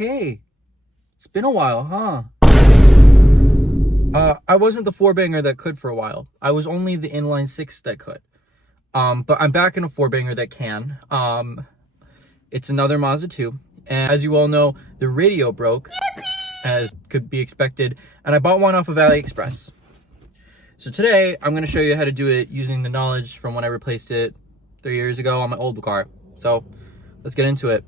Hey, it's been a while, huh? I wasn't the four banger that could for a while. I was only the inline six that could. But I'm back in a four banger that can. It's another Mazda 2. And as you all know, the radio broke, as could be expected. And I bought one off of AliExpress. So today, I'm going to show you how to do it using the knowledge from when I replaced it 3 years ago on my old car. So let's get into it.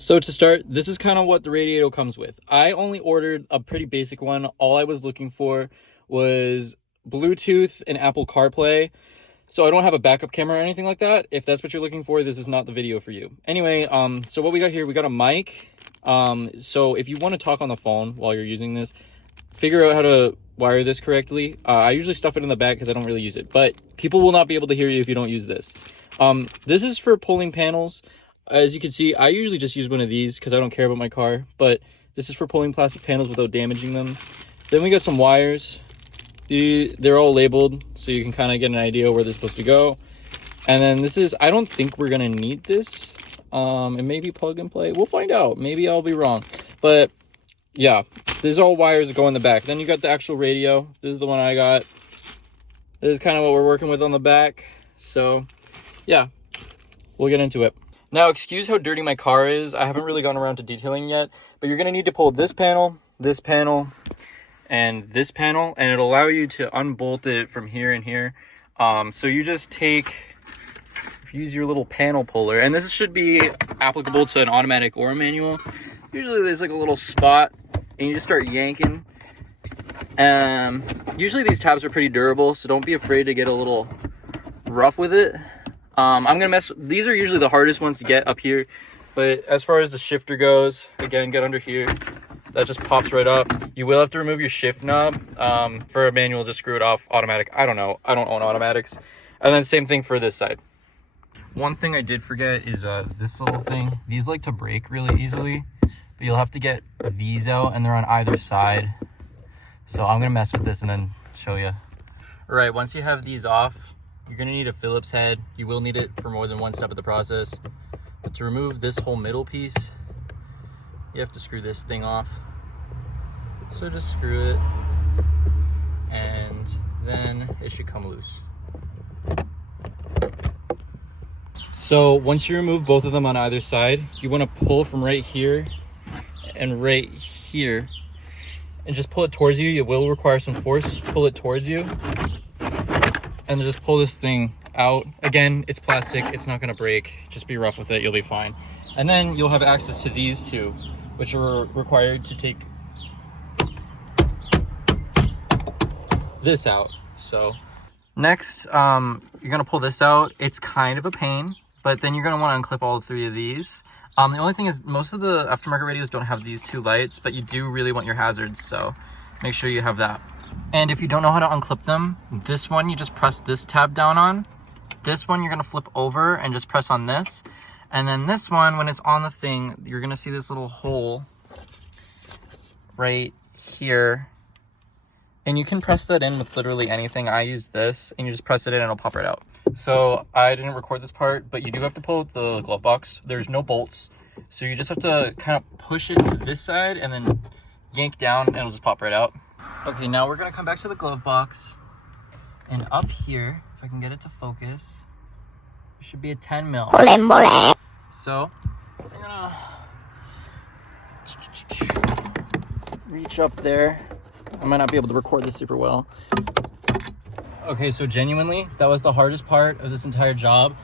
So to start, this is kind of what the radiator comes with. I only ordered a pretty basic one. All I was looking for was Bluetooth and Apple CarPlay. So I don't have a backup camera or anything like that. If that's what you're looking for, this is not the video for you. Anyway, so what we got here, we got a mic. So if you want to talk on the phone while you're using this, figure out how to wire this correctly. I usually stuff it in the back because I don't really use it, but people will not be able to hear you if you don't use this. This is for pulling panels. As you can see, I usually just use one of these because I don't care about my car, but this is for pulling plastic panels without damaging them. Then we got some wires. They're all labeled, so you can kind of get an idea where they're supposed to go. And then this is, I don't think we're going to need this. It may be plug and play. We'll find out. Maybe I'll be wrong. But yeah, these are all wires that go in the back. Then you got the actual radio. This is the one I got. This is kind of what we're working with on the back. So yeah, we'll get into it. Now, excuse how dirty my car is. I haven't really gone around to detailing yet, but you're going to need to pull this panel, and this panel, and it'll allow you to unbolt it from here and here. So you just use your little panel puller, and this should be applicable to an automatic or a manual. Usually there's like a little spot, and you just start yanking. Usually these tabs are pretty durable, so don't be afraid to get a little rough with it. These are usually the hardest ones to get up here, but as far as the shifter goes, again, get under here. That just pops right up. You will have to remove your shift knob. For a manual, just screw it off. Automatic, I don't know. I don't own automatics. And then same thing for this side. One thing I did forget is this little thing. These like to break really easily, but you'll have to get these out, and they're on either side. So I'm gonna mess with this and then show you. All right, once you have these off, you're gonna need a Phillips head. You will need it for more than one step of the process. But to remove this whole middle piece, you have to screw this thing off. So just screw it, and then it should come loose. So once you remove both of them on either side, you wanna pull from right here and right here, and just pull it towards you. It will require some force. Pull it towards you, and just pull this thing out. Again, it's plastic, it's not gonna break. Just be rough with it, you'll be fine. And then you'll have access to these two, which are required to take this out. So next, you're gonna pull this out. It's kind of a pain, but then you're gonna wanna unclip all three of these. The only thing is most of the aftermarket radios don't have these two lights, but you do really want your hazards, so make sure you have that. And if you don't know how to unclip them, this one you just press this tab down on. This one you're gonna flip over and just press on this. And then this one, when it's on the thing, you're gonna see this little hole right here. And you can press that in with literally anything. I use this, and you just press it in and it'll pop right out. So I didn't record this part, but you do have to pull the glove box. There's no bolts. So you just have to kind of push it to this side and then yank down and it'll just pop right out. Okay, now we're gonna come back to the glove box, and up here, if I can get it to focus, there should be a 10 mil. So we're gonna reach up there. I might not be able to record this super well. Okay, so genuinely, that was the hardest part of this entire job.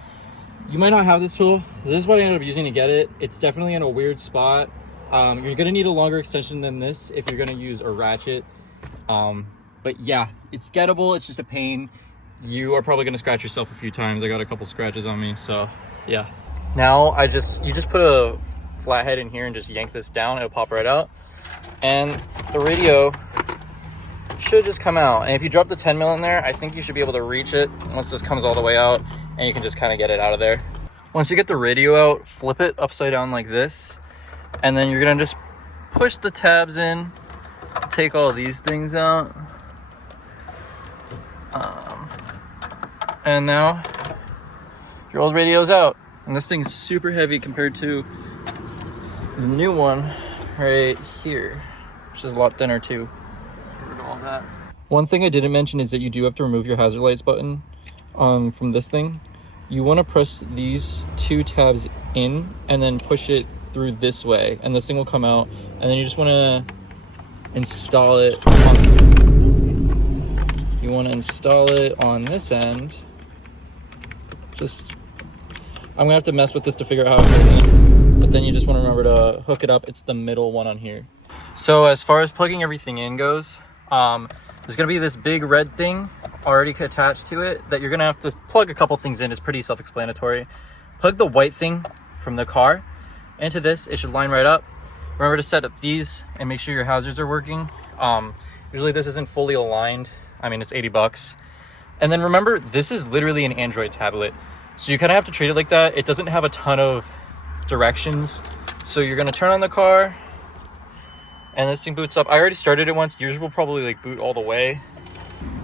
You might not have this tool. This is what I ended up using to get it. It's definitely in a weird spot. You're gonna need a longer extension than this if you're gonna use a ratchet. But yeah, it's gettable. It's just a pain. You are probably gonna scratch yourself a few times. I got a couple scratches on me, so yeah. Now you just put a flathead in here and just yank this down. It'll pop right out, and the radio should just come out. And if you drop the 10 mil in there, I think you should be able to reach it once this comes all the way out, and you can just kind of get it out of there. Once you get the radio out, flip it upside down like this, and then you're gonna just push the tabs in, take all these things out. And now your old radio's out. And this thing's super heavy compared to the new one. right here, which is a lot thinner too. Get rid of all that. One thing I didn't mention is that you do have to remove your hazard lights button from this thing. You want to press these 2 tabs in and then push it through this way, and this thing will come out, and then you just want to install it on this end. I'm gonna have to mess with this to figure out how it goes in, but then you just want to remember to hook it up. It's the middle one on here. So as far as plugging everything in goes, there's gonna be this big red thing already attached to it that you're gonna have to plug a couple things in. It's pretty self-explanatory. Plug the white thing from the car into this. It should line right up. Remember to set up these and make sure your hazards are working. Usually this isn't fully aligned. I mean, it's 80 bucks. And then remember, this is literally an Android tablet. So you kind of have to treat it like that. It doesn't have a ton of directions. So you're gonna turn on the car and this thing boots up. I already started it once. Yours will probably like boot all the way.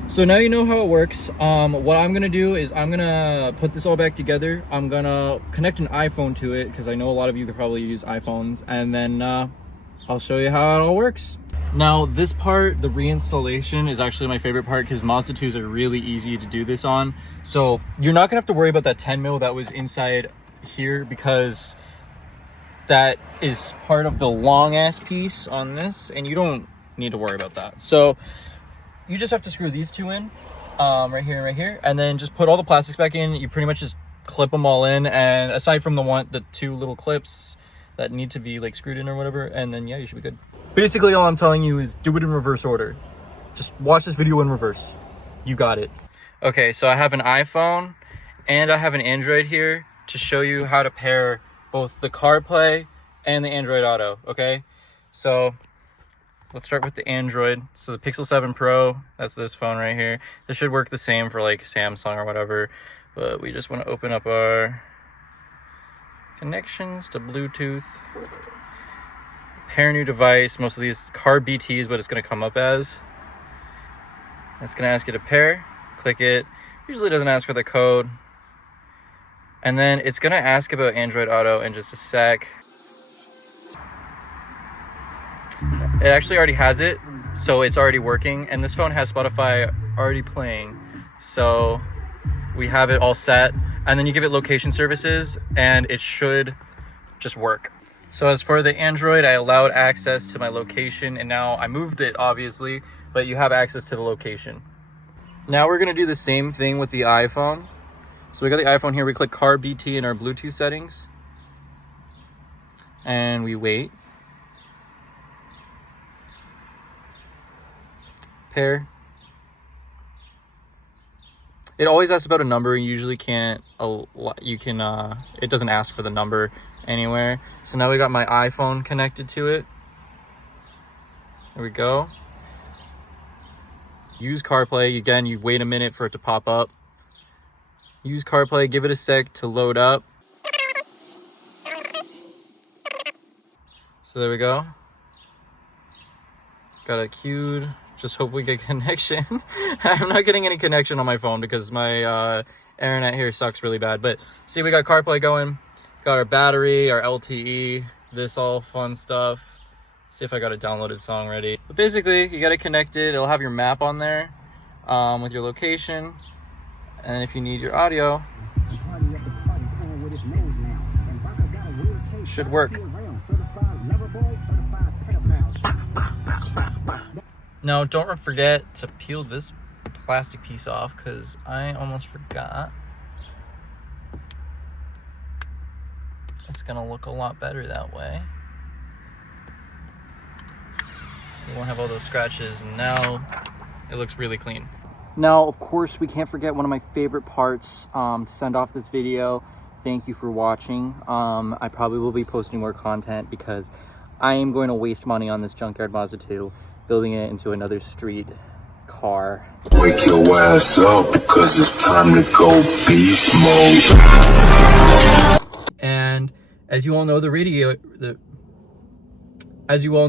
So now you know how it works. What I'm gonna do is I'm gonna put this all back together. I'm gonna connect an iPhone to it because I know a lot of you could probably use iPhones, and then I'll show you how it all works. Now this part, the reinstallation, is actually my favorite part because Mazda 2s are really easy to do this on. So you're not gonna have to worry about that 10 mil that was inside here because that is part of the long ass piece on this, and you don't need to worry about that. So you just have to screw these 2 in, right here and right here, and then just put all the plastics back in. You pretty much just clip them all in, and aside from the 2 little clips that need to be like screwed in or whatever, and then yeah, you should be good. Basically all I'm telling you is do it in reverse order. Just watch this video in reverse. You got it. Okay, so I have an iPhone and I have an Android here to show you how to pair both the CarPlay and the Android Auto. Okay, so let's start with the Android. So the Pixel 7 Pro, that's this phone right here. This should work the same for like Samsung or whatever, but we just want to open up our connections to Bluetooth. Pair new device. Most of these car BT is what it's going to come up as. It's going to ask you to pair. Click it. Usually doesn't ask for the code. And then it's going to ask about Android Auto in just a sec. It actually already has it, so it's already working. And this phone has Spotify already playing. So we have it all set. And then you give it location services and it should just work. So as for the Android, I allowed access to my location, and now I moved it obviously, but you have access to the location. Now we're gonna do the same thing with the iPhone. So we got the iPhone here, we click car BT in our Bluetooth settings, and we wait. Pair. It always asks about a number. You usually can't, it doesn't ask for the number anywhere. So now we got my iPhone connected to it. There we go. Use CarPlay. Again, you wait a minute for it to pop up. Use CarPlay, give it a sec to load up. So there we go. Got it queued. Just hope we get connection. I'm not getting any connection on my phone because my internet here sucks really bad. But see, we got CarPlay going. Got our battery, our LTE, this all fun stuff. See if I got a downloaded song ready. But basically, you got it connected. It'll have your map on there with your location. And if you need your audio, should work. Now, don't forget to peel this plastic piece off because I almost forgot. It's gonna look a lot better that way. You won't have all those scratches, and now it looks really clean. Now, of course, we can't forget one of my favorite parts to send off this video. Thank you for watching. I probably will be posting more content because I am going to waste money on this junkyard Mazda 2, building it into another street car. Wake your ass up because it's time to go beast mode. And as you all know, as you all know,